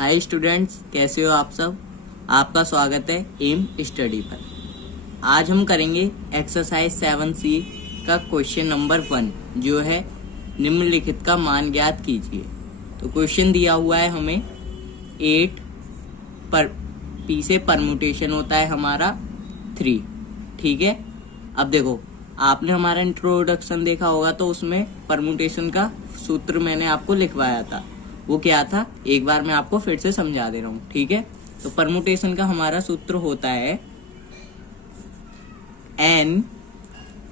Hi students, कैसे हो आप सब। आपका स्वागत है एम स्टडी पर। आज हम करेंगे एक्सरसाइज 7C का क्वेश्चन नंबर 1 जो है निम्नलिखित का मान ज्ञात कीजिए। तो क्वेश्चन दिया हुआ है हमें 8 पर पी से परम्यूटेशन होता है हमारा 3। ठीक है, अब देखो आपने हमारा इंट्रोडक्शन देखा होगा तो उसमें परम्यूटेशन का सूत्र मैंने आपको लिखवाया था। वो क्या था, एक बार मैं आपको फिर से समझा दे रहा हूँ। ठीक है, तो परम्यूटेशन का हमारा सूत्र होता है n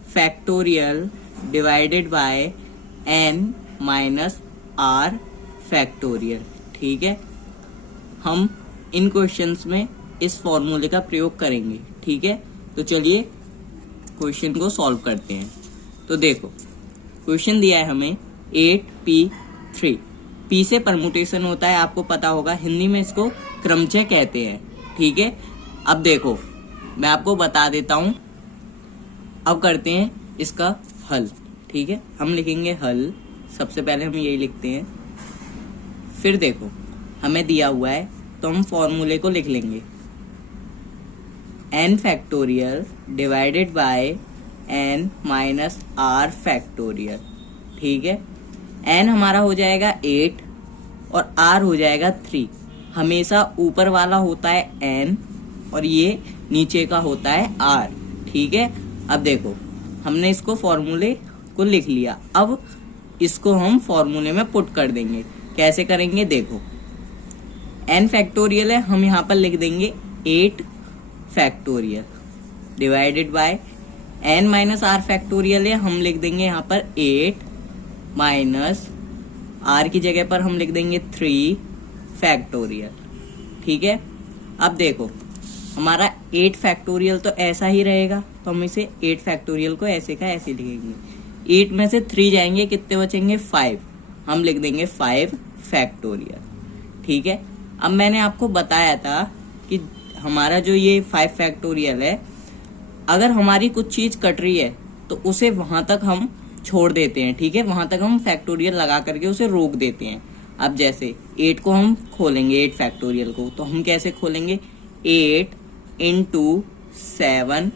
factorial divided bye n minus r factorial. ठीक है, हम इन क्वेश्चंस में इस फॉर्मूले का प्रयोग करेंगे। ठीक है, तो चलिए क्वेश्चन को सॉल्व करते हैं। तो देखो क्वेश्चन दिया है हमें 8p3। पी से परम्यूटेशन होता है, आपको पता होगा, हिंदी में इसको क्रमचय कहते हैं। ठीक है, अब देखो मैं आपको बता देता हूं। अब करते हैं इसका हल। ठीक है, हम लिखेंगे हल। सबसे पहले हम यही लिखते हैं, फिर देखो हमें दिया हुआ है तो हम फॉर्मूले को लिख लेंगे n factorial divided bye n minus r factorial. ठीक है, n हमारा हो जाएगा 8 और r हो जाएगा 3। हमेशा ऊपर वाला होता है n और ये नीचे का होता है r। ठीक है, अब देखो हमने इसको फॉर्मूले को लिख लिया। अब इसको हम फॉर्मूले में पुट कर देंगे। कैसे करेंगे, देखो n फैक्टोरियल है, हम यहाँ पर लिख देंगे 8 factorial divided bye n minus r factorial है, हम लिख देंगे यहाँ पर 8 माइनस r की जगह पर हम लिख देंगे 3 फैक्टोरियल। ठीक है, अब देखो हमारा 8 फैक्टोरियल तो ऐसा ही रहेगा, तो हम इसे 8 फैक्टोरियल को ऐसे का ऐसे लिखेंगे। 8 में से 3 जाएंगे, कितने बचेंगे 5, हम लिख देंगे 5 फैक्टोरियल। ठीक है, अब मैंने आपको बताया था कि हमारा जो ये 5 फैक्टोरियल है, अगर हमारी कुछ चीज कट रही है तो उसे वहां तक हम छोड़ देते हैं। ठीक है, वहां तक हम फैक्टोरियल लगा करके उसे रोक देते हैं। अब जैसे 8 को हम खोलेंगे, 8 फैक्टोरियल को, तो हम कैसे खोलेंगे, 8 इंटू 7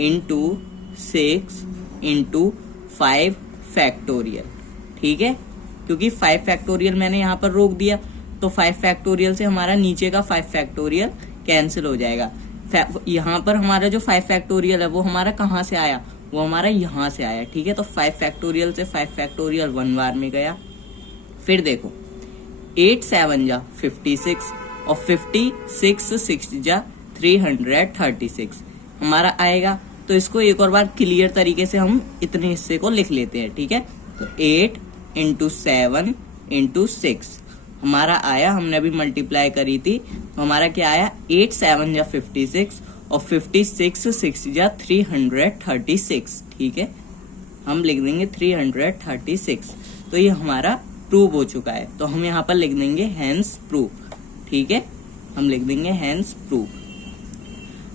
इंटू 6 इंटू 5 फैक्टोरियल। ठीक है, क्योंकि 5 फैक्टोरियल मैंने यहाँ पर रोक दिया तो 5 फैक्टोरियल से हमारा नीचे का 5 फैक्टोरियल कैंसिल हो जाएगा। यहाँ पर हमारा जो 5 फैक्टोरियल है वो हमारा कहाँ से आया, वो हमारा यहाँ से आया। ठीक है, तो 5 फैक्टोरियल से 5 फैक्टोरियल 1 बार में गया। फिर देखो 8 7 जा 56 और 56 6 जा 336 हमारा आएगा। तो इसको एक और बार क्लियर तरीके से हम इतने हिस्से को लिख लेते हैं। ठीक है, तो 8 इंटू 7 इंटू 6 हमारा आया, हमने अभी मल्टीप्लाई करी थी, तो हमारा क्या आया, 8 7 जा 56 और 56 6 जा 336। ठीक है, हम लिख देंगे 336। तो ये हमारा प्रूव हो चुका है, तो हम यहाँ पर लिख देंगे हैंस प्रूव। ठीक है, हम लिख देंगे हैंस प्रूव।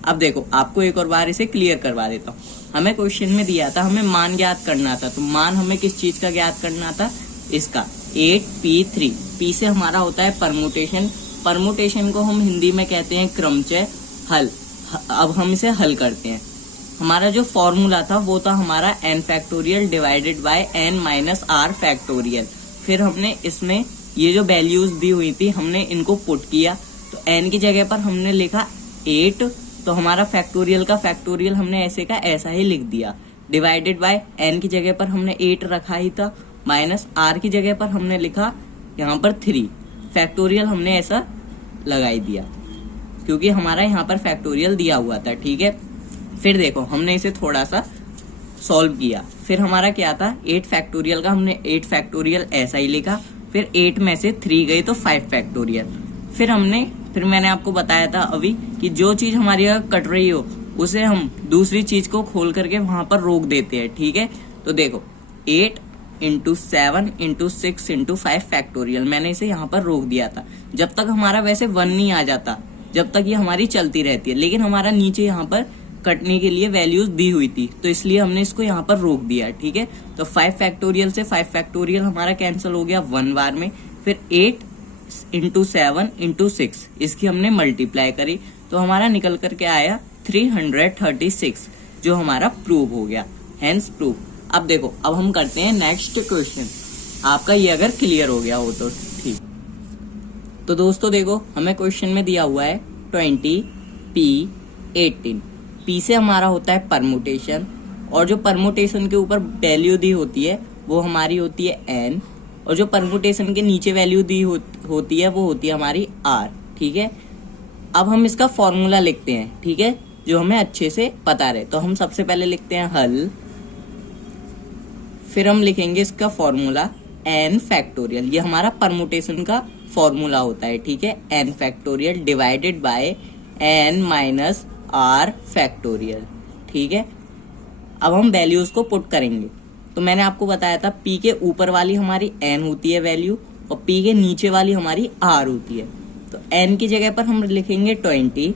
अब देखो आपको एक और बार इसे क्लियर करवा देता हूँ। हमें क्वेश्चन में दिया था हमें मान ज्ञात करना था, तो मान हमें किस चीज का ज्ञात करना था, इसका 8p3। p से हमारा होता है परम्यूटेशन। परम्यूटेशन को हम हिंदी में कहते हैं क्रमचय हल। अब हम इसे हल करते हैं। हमारा जो फॉर्मूला था वो था हमारा n factorial divided bye n minus r factorial. फिर हमने इसमें ये जो वैल्यूज दी हुई थी हमने इनको पुट किया, तो n की जगह पर हमने लिखा 8, तो हमारा फैक्टोरियल का फैक्टोरियल हमने ऐसे का ऐसा ही लिख दिया। डिवाइडेड बाय n की जगह पर हमने 8 रखा ही था, माइनस r की जगह पर हमने लिखा यहाँ पर 3 फैक्टोरियल हमने ऐसा लगाई दिया क्योंकि हमारा यहाँ पर फैक्टोरियल दिया हुआ था। ठीक है, फिर देखो हमने इसे थोड़ा सा सॉल्व किया। फिर हमारा क्या था, 8 फैक्टोरियल का हमने 8 फैक्टोरियल ऐसा ही लिखा, फिर 8 में से 3 गई तो 5 फैक्टोरियल। फिर मैंने आपको बताया था अभी कि जो चीज हमारी कट रही हो उसे हम दूसरी चीज को खोल करके वहां पर रोक देते हैं। ठीक है, तो देखो 8 इंटू 7 इंटू 6 इंटू 5 फैक्टोरियल मैंने इसे यहाँ पर रोक दिया था। जब तक हमारा वैसे 1 नहीं आ जाता, जब तक ये हमारी चलती रहती है, लेकिन हमारा नीचे यहाँ पर कटने के लिए वैल्यूज दी हुई थी, तो इसलिए हमने इसको यहाँ पर रोक दिया। ठीक है, तो 5 फैक्टोरियल से 5 फैक्टोरियल हमारा कैंसिल हो गया 1 बार में। फिर 8 इंटू 7 इंटू 6, इसकी हमने मल्टीप्लाई करी तो हमारा निकल करके आया 336, जो हमारा प्रूव हो गया, हेंस प्रूव। अब देखो, अब हम करते हैं नेक्स्ट क्वेश्चन। आपका ये अगर क्लियर हो गया हो तो ठीक। तो दोस्तों देखो, हमें क्वेश्चन में दिया हुआ है 20p18। p से हमारा होता है परमुटेशन, और जो परमुटेशन के ऊपर वैल्यू दी होती है वो हमारी होती है n, और जो परमुटेशन के नीचे वैल्यू दी होती है वो होती है हमारी r। ठीक है, अब हम इसका फॉर्मूला लिखते हैं, ठीक है, जो हमें अच्छे से पता रहे। तो हम सबसे पहले लिखते हैं हल, फिर हम लिखेंगे इसका फॉर्मूला n फैक्टोरियल, ये हमारा परमुटेशन का फॉर्मूला होता है, ठीक है, n factorial divided bye n minus r factorial. ठीक है, अब हम वैल्यूज को पुट करेंगे। तो मैंने आपको बताया था p के ऊपर वाली हमारी n होती है वैल्यू, और p के नीचे वाली हमारी r होती है। तो n की जगह पर हम लिखेंगे 20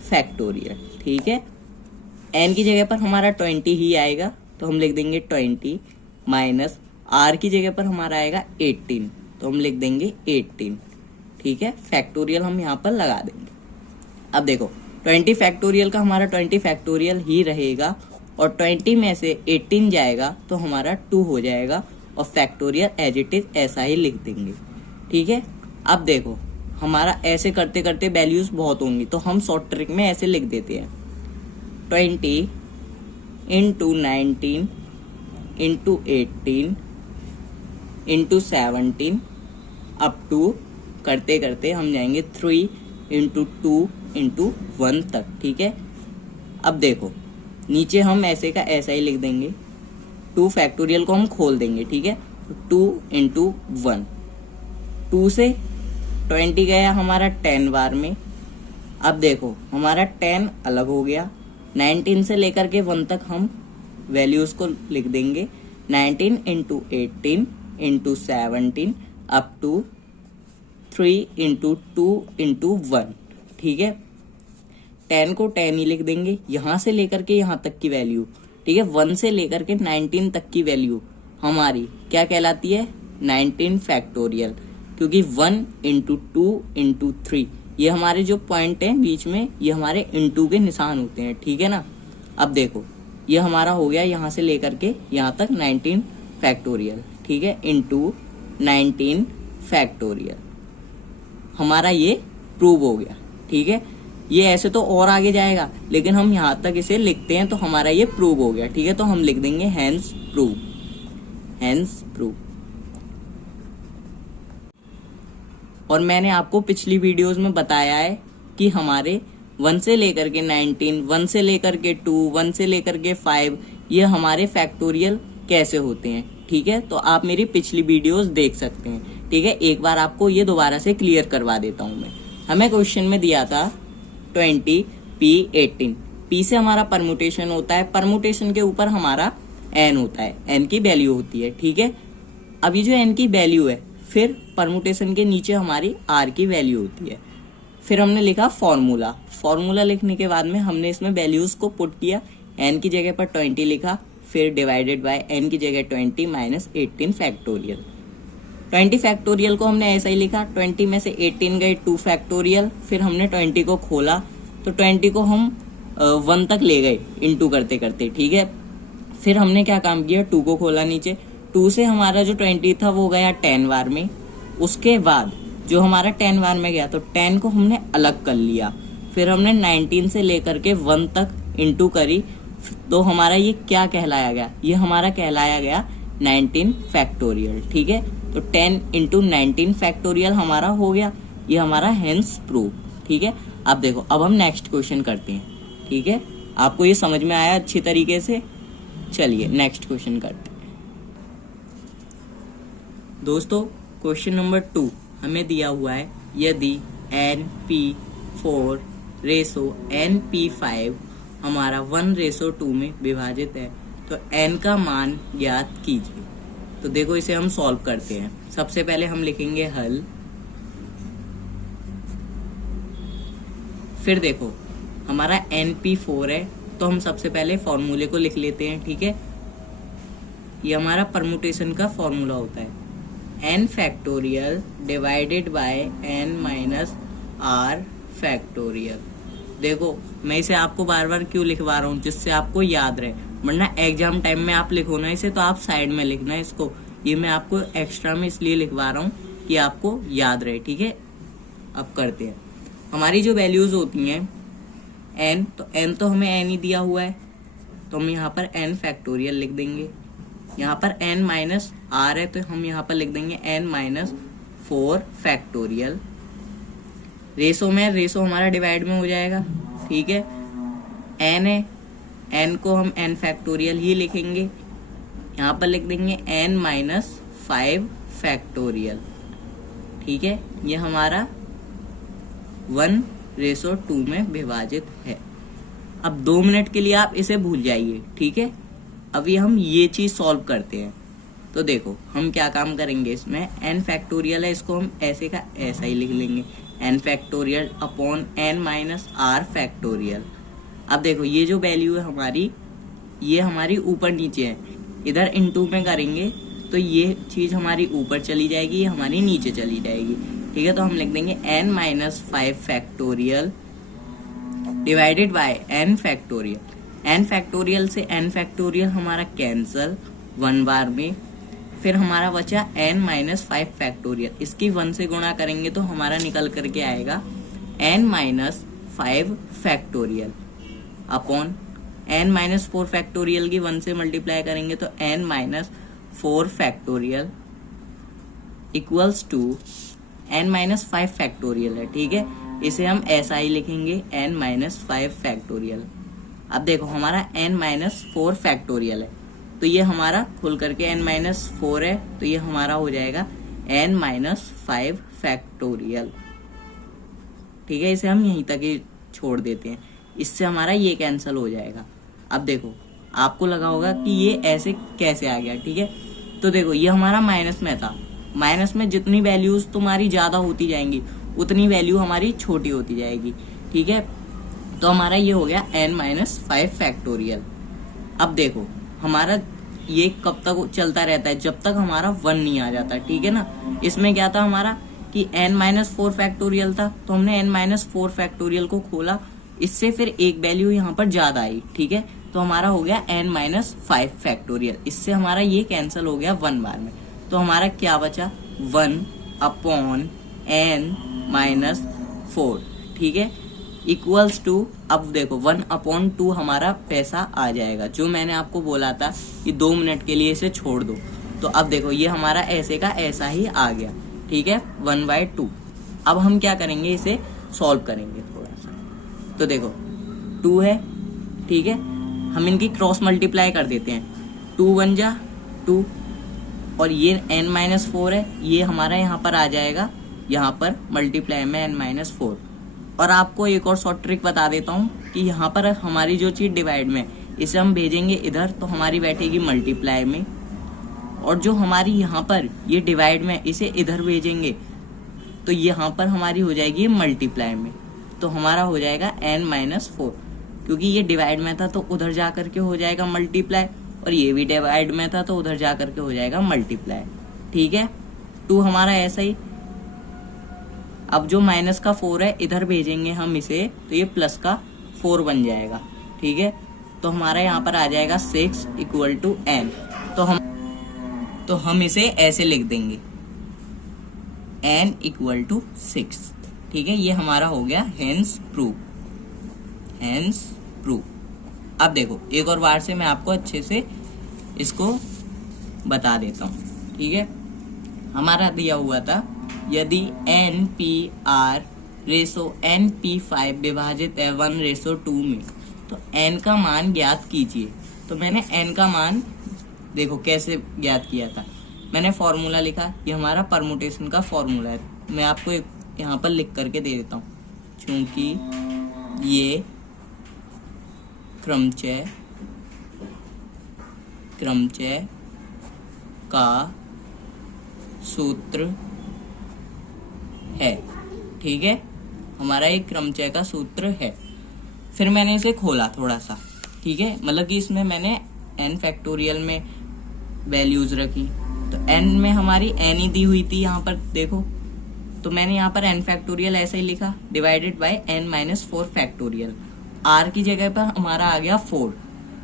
फैक्टोरियल। ठीक है, n की जगह पर हमारा 20 ही आएगा, तो हम लिख देंगे 20 माइनस r की जगह पर हमारा आएगा 18, तो हम लिख देंगे 18। ठीक है, फैक्टोरियल हम यहाँ पर लगा देंगे। अब देखो, 20 फैक्टोरियल का हमारा 20 फैक्टोरियल ही रहेगा, और 20 में से 18 जाएगा तो हमारा 2 हो जाएगा, और फैक्टोरियल एज इट इज ऐसा ही लिख देंगे। ठीक है, अब देखो, हमारा ऐसे करते करते वैल्यूज बहुत होंगी, तो हम शॉर्ट ट्रिक में ऐसे लिख देते हैं 20 into 19 into 18 into 17 up to करते करते हम जाएंगे 3 इंटू 2 इंटू 1 तक। ठीक है, अब देखो, नीचे हम ऐसे का ऐसा ही लिख देंगे, 2 फैक्टोरियल को हम खोल देंगे। ठीक है, 2 इंटू 1, 2 से 20 गया हमारा 10 बार में। अब देखो, हमारा 10 अलग हो गया, 19 से लेकर के 1 तक हम वैल्यूज को लिख देंगे, 19 into 18 into 17 up to 3 into 2 into 1। ठीक है, 10 को 10 ही लिख देंगे, यहां से लेकर के यहां तक की वैल्यू। ठीक है, 1 से लेकर के 19 तक की वैल्यू हमारी क्या कहलाती है, 19 फैक्टोरियल, क्योंकि 1 इंटू 2 इंटू 3 ये हमारे जो पॉइंट है बीच में, ये हमारे इंटू के निशान होते हैं। ठीक है ना, अब देखो, ये हमारा हो गया यहाँ से लेकर के यहाँ तक 19 फैक्टोरियल। ठीक है, इंटू 19 फैक्टोरियल, हमारा ये प्रूव हो गया। ठीक है, ये ऐसे तो और आगे जाएगा, लेकिन हम यहाँ तक इसे लिखते हैं तो हमारा ये प्रूव हो गया। ठीक है, तो हम लिख देंगे हेंस प्रूव, हेंस प्रूव। और मैंने आपको पिछली वीडियोस में बताया है कि हमारे 1 से लेकर के 19, 1 से लेकर के 2, 1 से लेकर के 5, ये हमारे फैक्टोरियल कैसे होते हैं। ठीक है, तो आप मेरी पिछली वीडियोस देख सकते हैं। ठीक है, एक बार आपको ये दोबारा से क्लियर करवा देता हूं मैं। हमें क्वेश्चन में दिया था 20p18, p से हमारा परमुटेशन होता है, परमुटेशन के ऊपर हमारा n होता है, n की वैल्यू होती है। ठीक है, अब ये जो n की वैल्यू है, फिर परमुटेशन के नीचे हमारी r की वैल्यू होती है। फिर हमने लिखा फॉर्मूला, फॉर्मूला लिखने के बाद में हमने इसमें वैल्यूज को पुट किया, n की जगह पर 20 लिखा, फिर डिवाइडेड बाय n की जगह 20 माइनस 18 फैक्टोरियल। 20 फैक्टोरियल को हमने ऐसा ही लिखा, 20 में से 18 गए 2 फैक्टोरियल, फिर हमने 20 को खोला तो 20 को हम 1 तक ले गए इंटू करते करते। ठीक है, फिर हमने क्या काम किया, 2 को खोला नीचे, 2 से हमारा जो 20 था वो गया 10 बार में। उसके बाद जो हमारा 10 बार में गया तो 10 को हमने अलग कर लिया, फिर हमने 19 से लेकर के 1 तक इंटू करी, तो हमारा ये क्या कहलाया गया, ये हमारा कहलाया गया 19 फैक्टोरियल। ठीक है, तो 10 इंटू 19 फैक्टोरियल हमारा हो गया, ये हमारा हेंस प्रूव। ठीक है, अब देखो, अब हम नेक्स्ट क्वेश्चन करते हैं। ठीक है, आपको ये समझ में आया अच्छी तरीके से। चलिए नेक्स्ट क्वेश्चन करते हैं। दोस्तों, क्वेश्चन नंबर 2 हमें दिया हुआ है, यदि NP4:NP5 हमारा 1:2 में विभाजित है तो n का मान ज्ञात कीजिए। तो देखो, इसे हम सॉल्व करते हैं। सबसे पहले हम लिखेंगे हल, फिर देखो हमारा NP4 है तो हम सबसे पहले फॉर्मूले को लिख लेते हैं। ठीक है, ये हमारा परमुटेशन का फॉर्मूला होता है, n factorial divided bye n minus r factorial. देखो मैं इसे आपको बार बार क्यों लिखवा रहा हूँ, जिससे आपको याद रहे, वरना एग्जाम टाइम में आप लिखो ना इसे तो आप साइड में लिखना इसको। ये मैं आपको एक्स्ट्रा में इसलिए लिखवा रहा हूँ कि आपको याद रहे, ठीक है। अब करते हैं, हमारी जो वैल्यूज होती हैं n, तो n तो हमें n ही दिया हुआ है, तो हम यहाँ पर n फैक्टोरियल लिख देंगे। यहाँ पर n माइनस r है तो हम यहाँ पर लिख देंगे n माइनस 4 फैक्टोरियल। रेशो में रेशो हमारा डिवाइड में हो जाएगा, ठीक है। n है, n को हम n फैक्टोरियल ही लिखेंगे, यहाँ पर लिख देंगे n माइनस 5 फैक्टोरियल, ठीक है। ये हमारा 1:2 में विभाजित है। अब 2 मिनट के लिए आप इसे भूल जाइए, ठीक है। अभी हम ये चीज सॉल्व करते हैं। तो देखो हम क्या काम करेंगे, इसमें n फैक्टोरियल है, इसको हम ऐसे का ऐसा ही लिख लेंगे, n factorial upon n minus r factorial. अब देखो ये जो वैल्यू है हमारी, ये हमारी ऊपर नीचे है, इधर इनटू में करेंगे तो ये चीज हमारी ऊपर चली जाएगी, ये हमारी नीचे चली जाएगी, ठीक है। तो हम लिख देंगे n minus 5 factorial divided bye n factorial. n factorial से n फैक्टोरियल हमारा कैंसल 1 बार में, फिर हमारा बचा n माइनस 5 फैक्टोरियल, इसकी 1 से गुणा करेंगे तो हमारा निकल करके आएगा n minus 5 factorial upon n minus 4 factorial की 1 से मल्टीप्लाई करेंगे तो n minus 4 factorial equals to n minus 5 factorial है, ठीक है। इसे हम ऐसा ही लिखेंगे n माइनस 5 फैक्टोरियल। अब देखो हमारा n माइनस 4 फैक्टोरियल है, तो ये हमारा खुल करके n माइनस 4 है, तो ये हमारा हो जाएगा n माइनस 5 फैक्टोरियल, ठीक है। इसे हम यहीं तक ही छोड़ देते हैं, इससे हमारा ये कैंसिल हो जाएगा। अब देखो आपको लगा होगा कि ये ऐसे कैसे आ गया, ठीक है। तो देखो ये हमारा माइनस में था, माइनस में जितनी वैल्यूज तुम्हारी ज्यादा होती जाएंगी उतनी वैल्यू हमारी छोटी होती जाएगी, ठीक है। तो हमारा ये हो गया n माइनस 5 फैक्टोरियल। अब देखो हमारा ये कब तक चलता रहता है, जब तक हमारा 1 नहीं आ जाता, ठीक है ना। इसमें क्या था हमारा कि n माइनस 4 फैक्टोरियल था, तो हमने n माइनस 4 फैक्टोरियल को खोला, इससे फिर एक वैल्यू यहाँ पर ज्यादा आई, ठीक है। तो हमारा हो गया n माइनस 5 फैक्टोरियल, इससे हमारा ये कैंसिल हो गया 1 बार में, तो हमारा क्या बचा 1 अपॉन n माइनस 4, ठीक है, इक्वल्स टू, अब देखो 1/2 हमारा पैसा आ जाएगा, जो मैंने आपको बोला था कि 2 मिनट के लिए इसे छोड़ दो। तो अब देखो ये हमारा ऐसे का ऐसा ही आ गया, ठीक है, 1/2। अब हम क्या करेंगे, इसे सॉल्व करेंगे थोड़ा सा। तो देखो 2 है, ठीक है, हम इनकी क्रॉस मल्टीप्लाई कर देते हैं, 2 1 जा 2, और ये n माइनस 4 है, ये हमारा यहाँ पर आ जाएगा, यहाँ पर मल्टीप्लाई में n माइनस 4। और आपको एक और शॉर्ट ट्रिक बता देता हूँ कि यहाँ पर हमारी जो चीज डिवाइड में, इसे हम भेजेंगे इधर तो हमारी बैठेगी मल्टीप्लाई में, और जो हमारी यहाँ पर ये डिवाइड में, इसे इधर भेजेंगे तो यहाँ पर हमारी हो जाएगी मल्टीप्लाई में, तो हमारा हो जाएगा n माइनस 4, क्योंकि ये डिवाइड में था तो उधर जा करके हो जाएगा मल्टीप्लाई, और ये भी डिवाइड में था तो उधर जा करके हो जाएगा मल्टीप्लाई, ठीक है। 2 हमारा ऐसा ही। अब जो माइनस का 4 है इधर भेजेंगे हम इसे, तो ये प्लस का 4 बन जाएगा, ठीक है। तो हमारा यहाँ पर आ जाएगा 6 इक्वल टू n, तो हम इसे ऐसे लिख देंगे n इक्वल टू 6, ठीक है। ये हमारा हो गया हेंस प्रूव, हेंस प्रूव। अब देखो एक और बार से मैं आपको अच्छे से इसको बता देता हूँ, ठीक है। हमारा दिया हुआ था यदि NPR रेशो NP5 विभाजित है 1:2 में, तो n का मान ज्ञात कीजिए। तो मैंने n का मान देखो कैसे ज्ञात किया था, मैंने फॉर्मूला लिखा, ये हमारा परमुटेशन का फॉर्मूला है, मैं आपको यहाँ पर लिख करके दे देता हूँ, क्योंकि ये क्रमचय का सूत्र है, ठीक है, हमारा एक क्रमचय का सूत्र है। फिर मैंने इसे खोला थोड़ा सा, ठीक है, मतलब कि इसमें मैंने n फैक्टोरियल में वैल्यूज रखी, तो n में हमारी n ही दी हुई थी यहाँ पर देखो, तो मैंने यहाँ पर n फैक्टोरियल ऐसे ही लिखा divided by n minus 4 factorial. r की जगह पर हमारा आ गया 4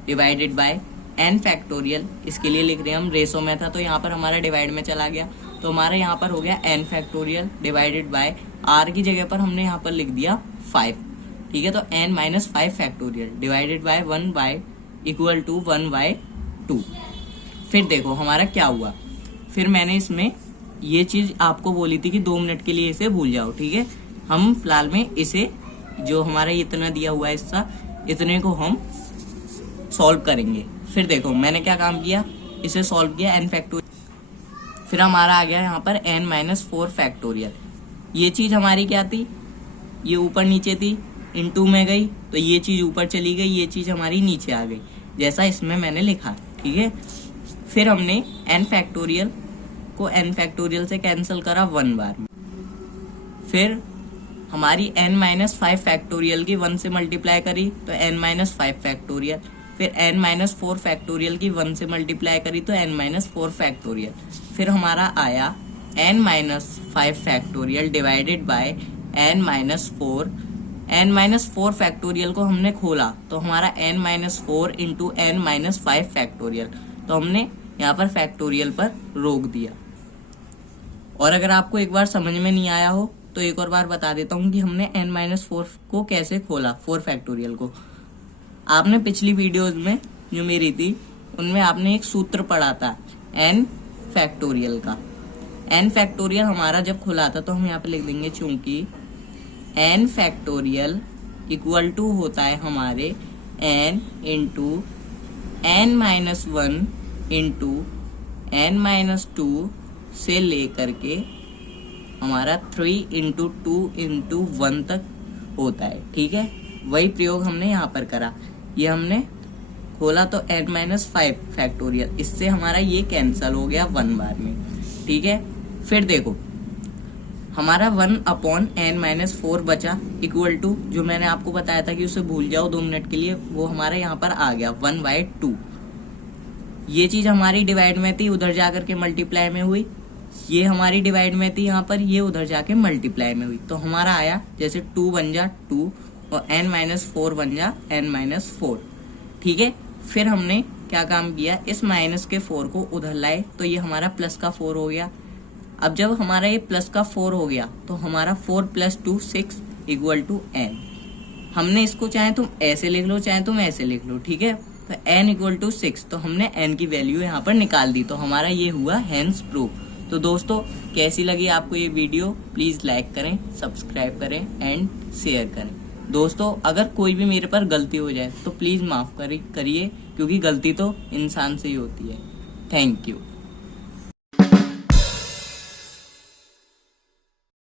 डिवाइडेड बाय n फैक्टोरियल, इसके लिए लिख रहे हैं हम, रेशो में था तो यहाँ पर हमारा डिवाइड में चला गया, तो हमारा यहाँ पर हो गया n factorial divided bye r की जगह पर हमने यहाँ पर लिख दिया 5, ठीक है। तो n minus 5 factorial divided by 1 by equal to 1/2। फिर देखो हमारा क्या हुआ, फिर मैंने इसमें ये चीज आपको बोली थी कि 2 मिनट के लिए इसे भूल जाओ, ठीक है। हम फिलहाल में इसे जो हमारा इतना दिया हुआ है हिस्सा, इतने को हम सॉल्व करेंगे। फिर देखो मैंने क्या काम किया, इसे सॉल्व किया n फैक्टोरियल, फिर हमारा आ गया यहाँ पर n माइनस 4 फैक्टोरियल। ये चीज हमारी क्या थी, ये ऊपर नीचे थी, इनटू में गई तो ये चीज ऊपर चली गई, ये चीज हमारी नीचे आ गई, जैसा इसमें मैंने लिखा, ठीक है। फिर हमने n फैक्टोरियल को n फैक्टोरियल से कैंसिल करा 1 बार में, फिर हमारी n माइनस 5 फैक्टोरियल की 1 से मल्टीप्लाई करी तो n माइनस 5 फैक्टोरियल, फिर n माइनस 4 फैक्टोरियल की 1 से मल्टीप्लाई करी तो n माइनस 4 फैक्टोरियल, फिर हमारा आया n minus 5 factorial divided bye n minus 4। n minus 4 factorial को हमने खोला तो हमारा n minus 4 into n minus 5 factorial, तो हमने यहाँ पर फैक्टोरियल पर रोक दिया। और अगर आपको एक बार समझ में नहीं आया हो तो एक और बार बता देता हूँ कि हमने n माइनस 4 को कैसे खोला, 4 फैक्टोरियल को। आपने पिछली वीडियोज में जो मेरी थी उनमें आपने एक सूत्र पढ़ा था n फैक्टोरियल का। n फैक्टोरियल हमारा जब खुला था तो हम यहाँ पे लिख देंगे, चूंकि n फैक्टोरियल इक्वल टू होता है हमारे n into n minus 1 into n minus 2 से लेकर के हमारा 3 इंटू 2 इंटू 1 तक होता है, ठीक है। वही प्रयोग हमने यहाँ पर करा, ये हमने खोला तो n माइनस 5 फैक्टोरियल, इससे हमारा ये कैंसल हो गया 1 बार में, ठीक है। फिर देखो हमारा 1/n माइनस 4 बचा इक्वल टू, जो मैंने आपको बताया था कि उसे भूल जाओ 2 मिनट के लिए, वो हमारा यहाँ पर आ गया 1/2। ये चीज हमारी डिवाइड में थी, उधर जाकर के मल्टीप्लाई में हुई, ये हमारी डिवाइड में थी यहाँ पर, ये उधर जाके मल्टीप्लाई में हुई, तो हमारा आया जैसे 2 बन जा 2 और n माइनस 4 बन जा n माइनस 4, ठीक है। फिर हमने क्या काम किया, इस माइनस के 4 को उधर लाए तो ये हमारा प्लस का 4 हो गया। अब जब हमारा ये प्लस का 4 हो गया तो हमारा 4 + 2 6 इक्वल टू n। हमने इसको चाहे तुम ऐसे लिख लो चाहे तुम ऐसे लिख लो, ठीक है। तो n इक्वल टू 6, तो हमने n की वैल्यू यहाँ पर निकाल दी, तो हमारा ये हुआ हेंस प्रूफ। तो दोस्तों कैसी लगी आपको ये वीडियो, प्लीज लाइक करें, सब्सक्राइब करें एंड शेयर करें। दोस्तों अगर कोई भी मेरे पर गलती हो जाए तो प्लीज माफ करिए, क्योंकि गलती तो इंसान से ही होती है। Thank you.